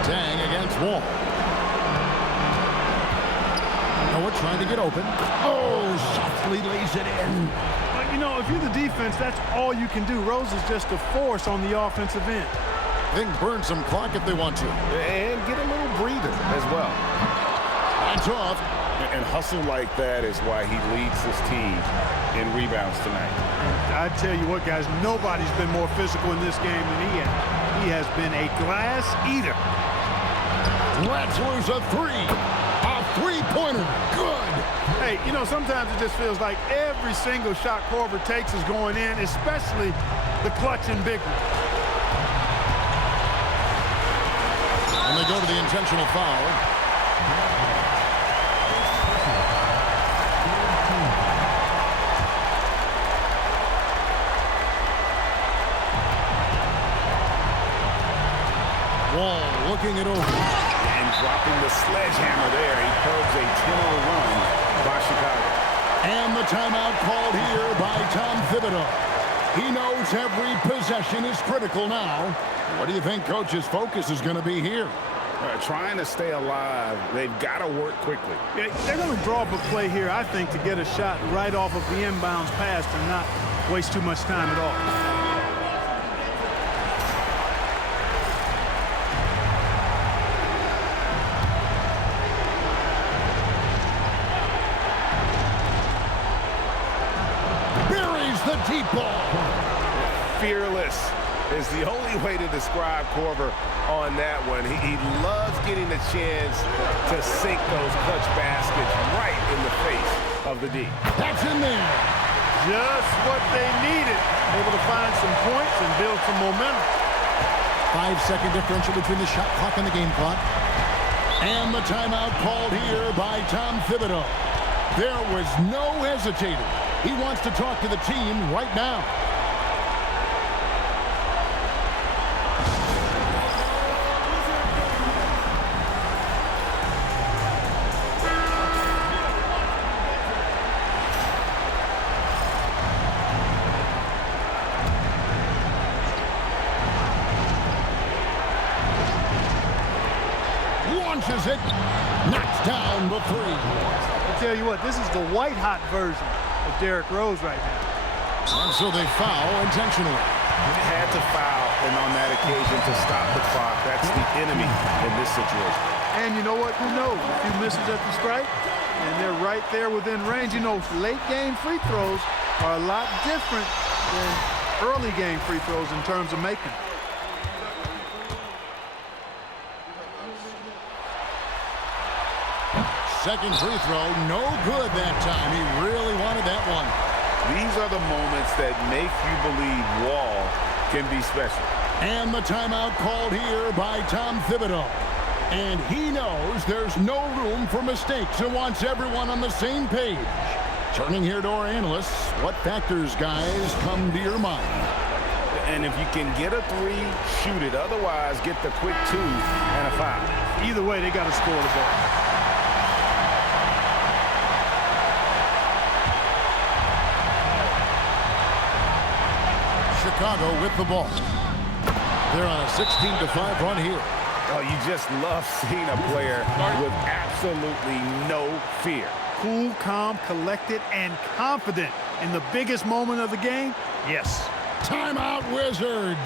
Dang against Wall. Noah trying to get open. Oh, softly lays it in. But, you know, if you're the defense, that's all you can do. Rose is just a force on the offensive end. They can burn some clock if they want to. And get a little breather as well. That's off. And hustle like that is why he leads his team in rebounds tonight. I tell you what, guys, nobody's been more physical in this game than he has. He has been a glass eater. Let's lose a three. A three-pointer. Good. Hey, you know, sometimes it just feels like every single shot Korver takes is going in, especially the clutch and big one. And they go to the intentional foul. Wall looking it over. And dropping the sledgehammer there. He curbs a 10-0 run by Chicago. And the timeout called here by Tom Thibodeau. He knows every possession is critical now. What do you think Coach's focus is going to be here? Trying to stay alive. They've got to work quickly. Yeah, they're going to draw up a play here, I think, to get a shot right off of the inbounds pass and not waste too much time at all. The deep ball. Fearless is the only way to describe Korver on that one. He loves getting the chance to sink those clutch baskets right in the face of the D. That's in there. Just what they needed. Able to find some points and build some momentum. 5-second differential between the shot clock and the game clock. And the timeout called here by Tom Thibodeau. There was no hesitating. He wants to talk to the team right now. Launches it. Knocks down the three. I tell you what, this is the white-hot version of Derrick Rose right now. And so they foul intentionally. Had to foul, and on that occasion to stop the clock. That's the enemy in this situation. And you know what? Who knows? A few misses at the stripe, and they're right there within range. You know, late-game free throws are a lot different than early-game free throws in terms of making. Second free throw, no good that time. He really wanted that one. These are the moments that make you believe Wall can be special. And the timeout called here by Tom Thibodeau. And he knows there's no room for mistakes and wants everyone on the same page. Turning here to our analysts, what factors, guys, come to your mind? And if you can get a three, shoot it. Otherwise, get the quick two and a foul. Either way, they got to score the ball. Chicago with the ball. They're on a 16-5 run here. Oh, you just love seeing a player with absolutely no fear. Cool, calm, collected, and confident in the biggest moment of the game? Yes. Timeout, Wizards.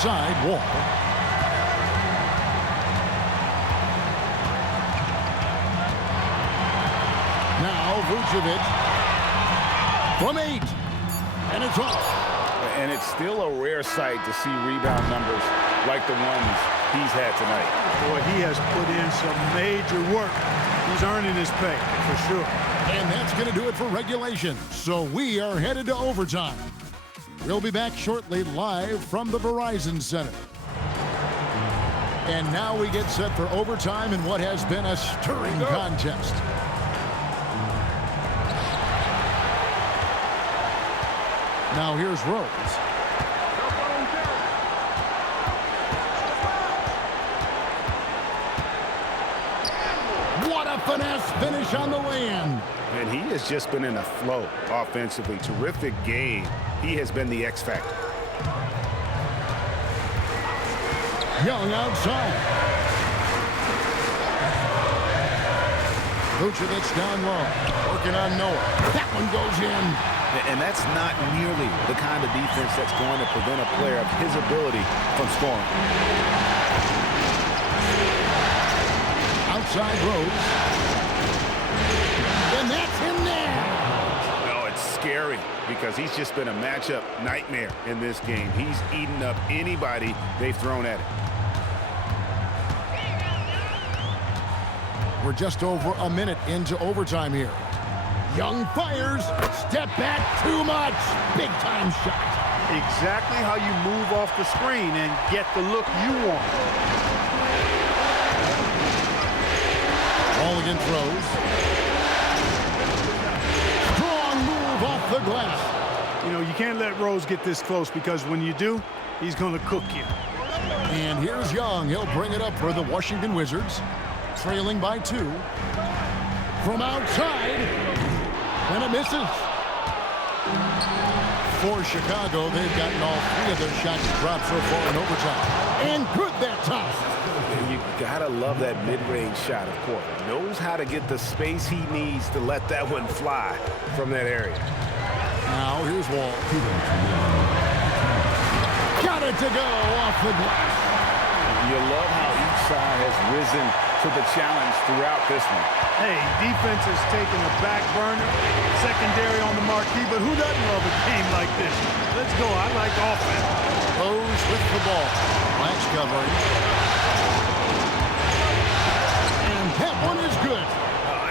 outside, Wall. Now Vucevic from 8. And it's off. And it's still a rare sight to see rebound numbers like the ones he's had tonight. Boy, he has put in some major work. He's earning his pay, for sure. And that's going to do it for regulation. So we are headed to overtime. We'll be back shortly live from the Verizon Center. And now we get set for overtime in what has been a stirring contest. Now here's Rose. What a finesse finish on the lay-in. And he has just been in a flow offensively. Terrific game. He has been the X factor. Young outside. Vucevic down low. Working on Noah. That one goes in. And that's not nearly the kind of defense that's going to prevent a player of his ability from scoring. Outside Rose. And that's in there. No, it's scary because he's just been a matchup nightmare in this game. He's eaten up anybody they've thrown at him. We're just over a minute into overtime here. Young fires. Step back too much. Big time shot. Exactly how you move off the screen and get the look you want. Ball against Rose. Strong move off the glass. You know, you can't let Rose get this close because when you do, he's going to cook you. And here's Young. He'll bring it up for the Washington Wizards. Trailing by 2. From outside. And it misses. For Chicago, they've gotten all 3 of their shots dropped so far in overtime. And good that time. You gotta love that mid-range shot, of course. Knows how to get the space he needs to let that one fly from that area. Now here's Wall. Got it to go off the glass. You love how each side has risen to the challenge throughout this one. Hey, defense is taking a back burner, secondary on the marquee, but who doesn't love a game like this? Let's go. I like offense. Rose with the ball. Black's covering. And that one is good.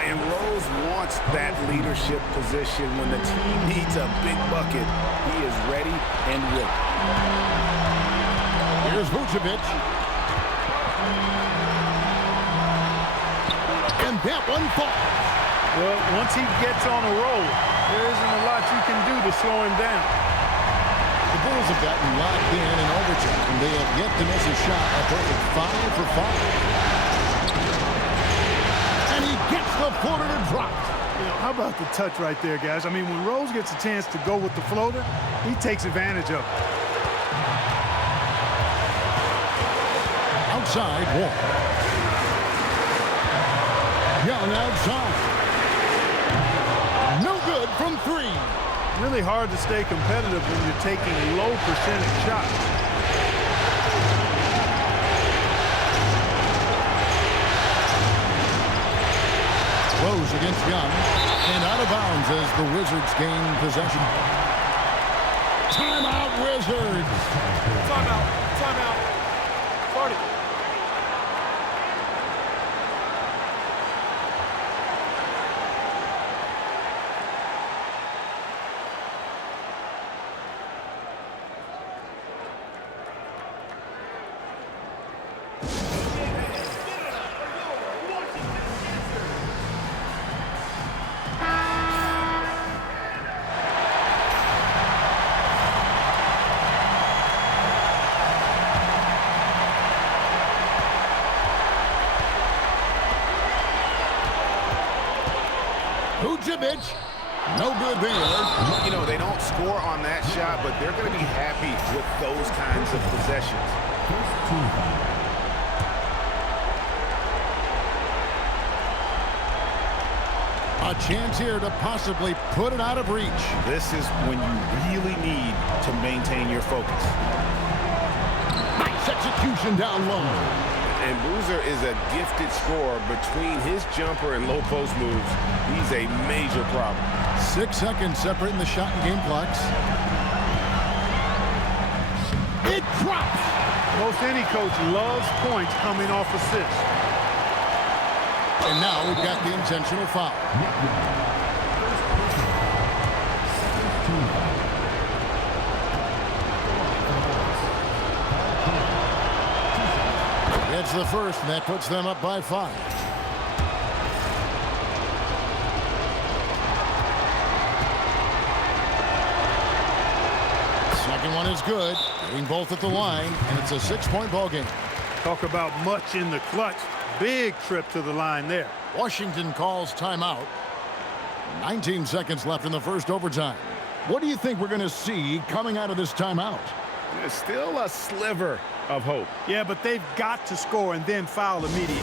And Rose wants that leadership position. When the team needs a big bucket, he is ready and willing. Here's Vucevic. And that one falls. Well, once he gets on a roll, there isn't a lot you can do to slow him down. The Bulls have gotten locked in overtime, and they have yet to miss a shot. A perfect 5 for 5. And he gets the floater to drop. You know, how about the touch right there, guys? I mean, when Rose gets a chance to go with the floater, he takes advantage of it. Outside, Wall. Young outside. No good from 3. Really hard to stay competitive when you're taking low percentage shots. Rose against Young. And out of bounds as the Wizards gain possession. Timeout, Wizards. Timeout. Timeout. Start it. Vucevic, no good there. You know, they don't score on that shot, but they're going to be happy with those kinds of possessions. A chance here to possibly put it out of reach. This is when you really need to maintain your focus. execution down low. And Boozer is a gifted scorer. Between his jumper and low post moves, he's a major problem. 6 seconds separating the shot and game clocks. It drops. Most any coach loves points coming off assists. And now we've got the intentional foul. It's the first, and that puts them up by 5. Second one is good. Getting both at the line, and it's a 6-point ball game. Talk about much in the clutch. Big trip to the line there. Washington calls timeout. 19 seconds left in the first overtime. What do you think we're going to see coming out of this timeout? There's still a sliver of hope. Yeah, but they've got to score and then foul immediately.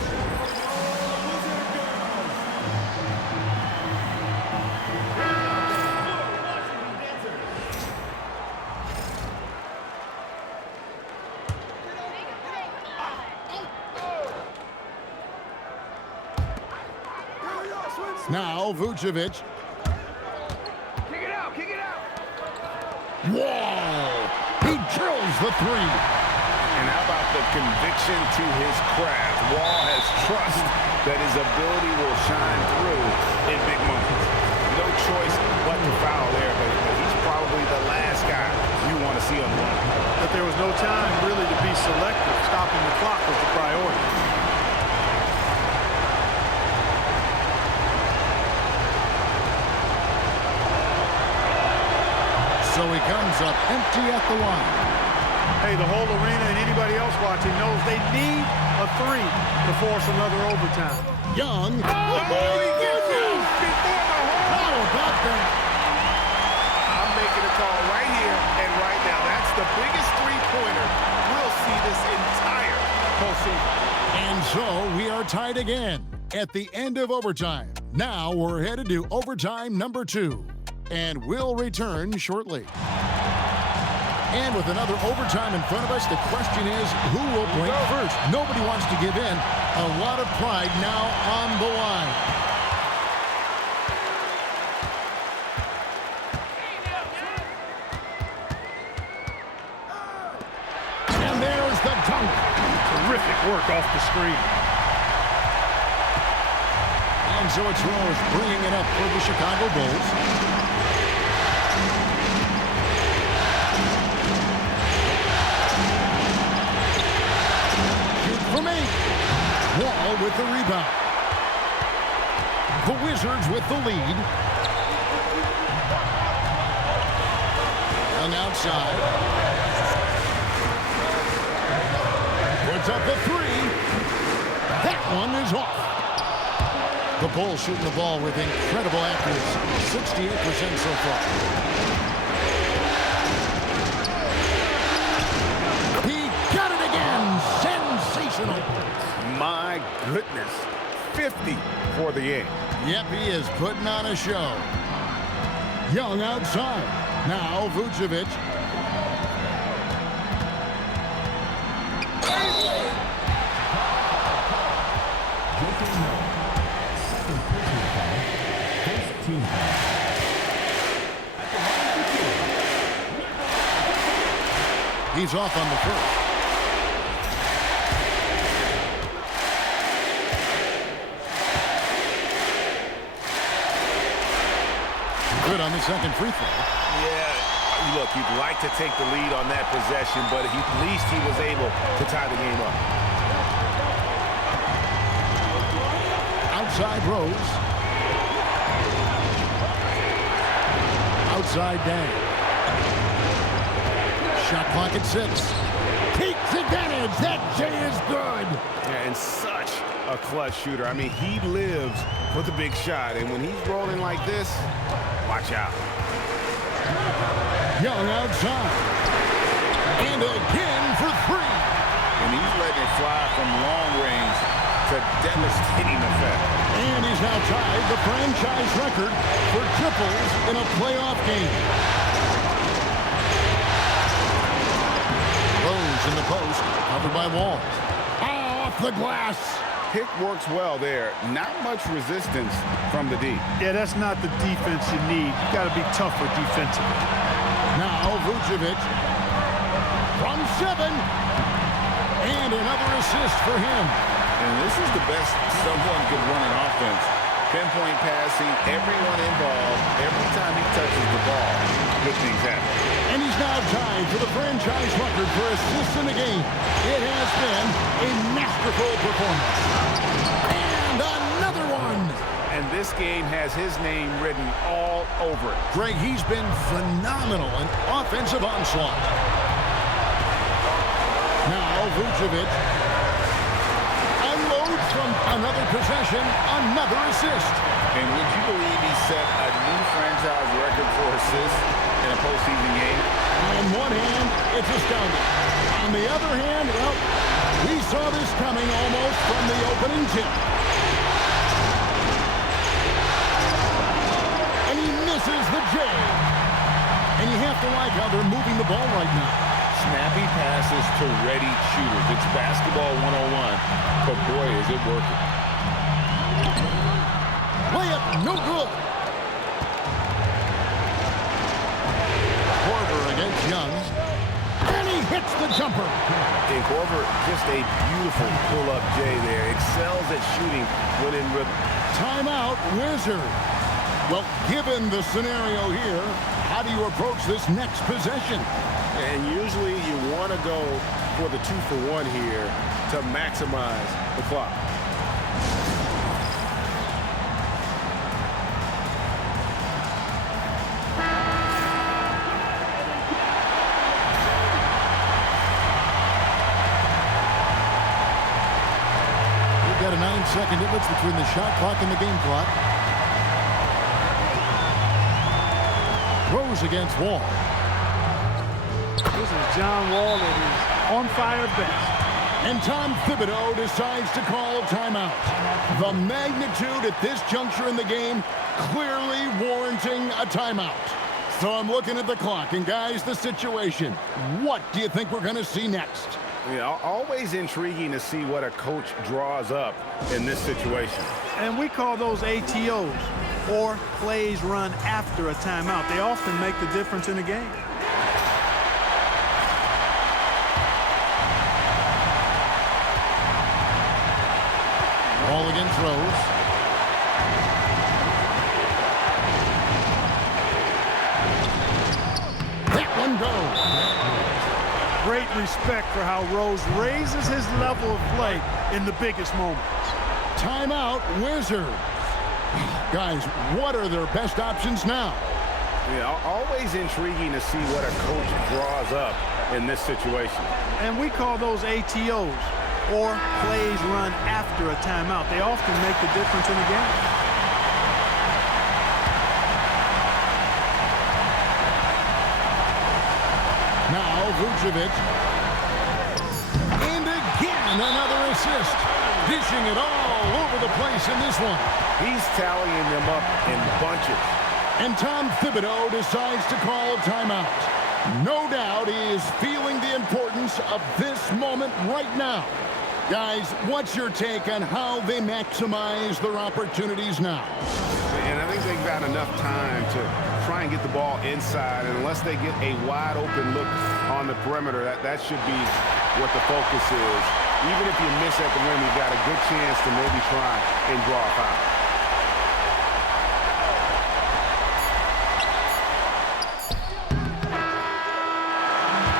Now Vucevic. Kick it out, kick it out. Whoa! He drills the 3. And how about the conviction to his craft? Wall has trust that his ability will shine through in big moments. No choice but to foul there, but he's probably the last guy you want to see on the line. But there was no time really to be selective. Stopping the clock was the priority. So he comes up empty at the line. Hey, the whole arena and anybody else watching knows they need a 3 to force another overtime. Young. Oh, he gets it before the horn. How about that? I'm making a call right here and right now. That's the biggest three-pointer we'll see this entire postseason. And so we are tied again at the end of overtime. Now we're headed to overtime number 2. And we'll return shortly. And with another overtime in front of us, the question is, who will blink first? Nobody wants to give in. A lot of pride now on the line. And there's the dunk. Terrific work off the screen. And so it's Rose bringing it up for the Chicago Bulls. For me, Wall with the rebound. The Wizards with the lead. Young outside. Puts up the 3. That one is off. The Bulls shooting the ball with incredible accuracy. 68% so far. He got it again. Sensational. My goodness. 50 for the game. Yep, he is putting on a show. Young outside. Now Vucevic. He's off on the first. Good on the second free throw. Yeah, look, you'd like to take the lead on that possession, but at least he was able to tie the game up. Outside Rose. Outside Dan. Shot clock at 6. Takes advantage. That J is good. Yeah, and such a clutch shooter. I mean, he lives for the big shot, and when he's rolling like this, watch out. Young outside. And again for 3. And he's letting it fly from long range to devastating effect. And he's now tied the franchise record for triples in a playoff game. Rose in the post, covered by Wall. Off the glass. Pick works well there. Not much resistance from the D. Yeah, that's not the defense you need. You got to be tougher defensively. Now Vucevic from 7. And another assist for him. And this is the best someone could run an offense. Pinpoint passing, everyone involved. Every time he touches the ball, good things happen. And he's now tied for the franchise record for assists in the game. It has been a masterful performance. And another one. And this game has his name written all over it. Greg, he's been phenomenal in offensive onslaught. Now Vucevic unloads from another possession, another assist. And would you believe he set a new franchise record for assists in a postseason game? On one hand, it's astounding. On the other hand, well, we saw this coming almost from the opening tip. And he misses the J. And you have to like how they're moving the ball right now. Snappy passes to ready shooters. It's basketball 101, but boy, is it working. Layup, no good. Korver against Young. And he hits the jumper. And Korver, just a beautiful pull-up J there. Excels at shooting when in rhythm. Timeout, Wizard. Well, given the scenario here, how do you approach this next possession? And usually you want to go for the 2-for-1 here to maximize the clock. We've got a 9-second difference between the shot clock and the game clock. Rose against Wall. This is John Wall at his on-fire best. And Tom Thibodeau decides to call timeout. The magnitude at this juncture in the game clearly warranting a timeout. So I'm looking at the clock, and guys, the situation. What do you think we're going to see next? Yeah, always intriguing to see what a coach draws up in this situation. And we call those ATOs, or plays run after a timeout. They often make the difference in a game. Ball against Rose. That one goes. Great respect for how Rose raises his level of play in the biggest moments. Timeout, Wizards. Guys, what are their best options now? Yeah, always intriguing to see what a coach draws up in this situation. And we call those ATOs, or plays run after a timeout. They often make the difference in a game. Now Vucevic. And again, another assist. Dishing it all over the place in this one. He's tallying them up in bunches. And Tom Thibodeau decides to call timeout. No doubt he is feeling the importance of this moment right now. Guys, what's your take on how they maximize their opportunities now? And I think they've got enough time to try and get the ball inside. And unless they get a wide open look on the perimeter, that should be what the focus is. Even if you miss at the rim, you've got a good chance to maybe try and draw a foul.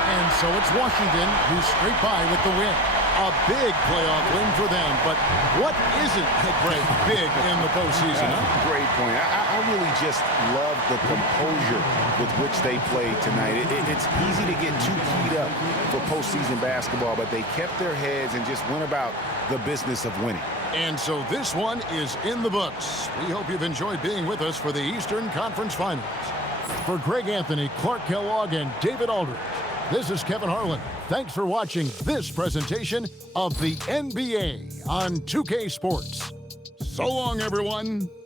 And so it's Washington who's straight by with the win. A big playoff win for them, but what isn't Greg big in the postseason? Huh? Great point. I really just love the composure with which they played tonight. It's easy to get too keyed up for postseason basketball, but they kept their heads and just went about the business of winning. And so this one is in the books. We hope you've enjoyed being with us for the Eastern Conference Finals. For Greg Anthony, Clark Kellogg, and David Aldridge, this is Kevin Harlan. Thanks for watching this presentation of the NBA on 2K Sports. So long, everyone.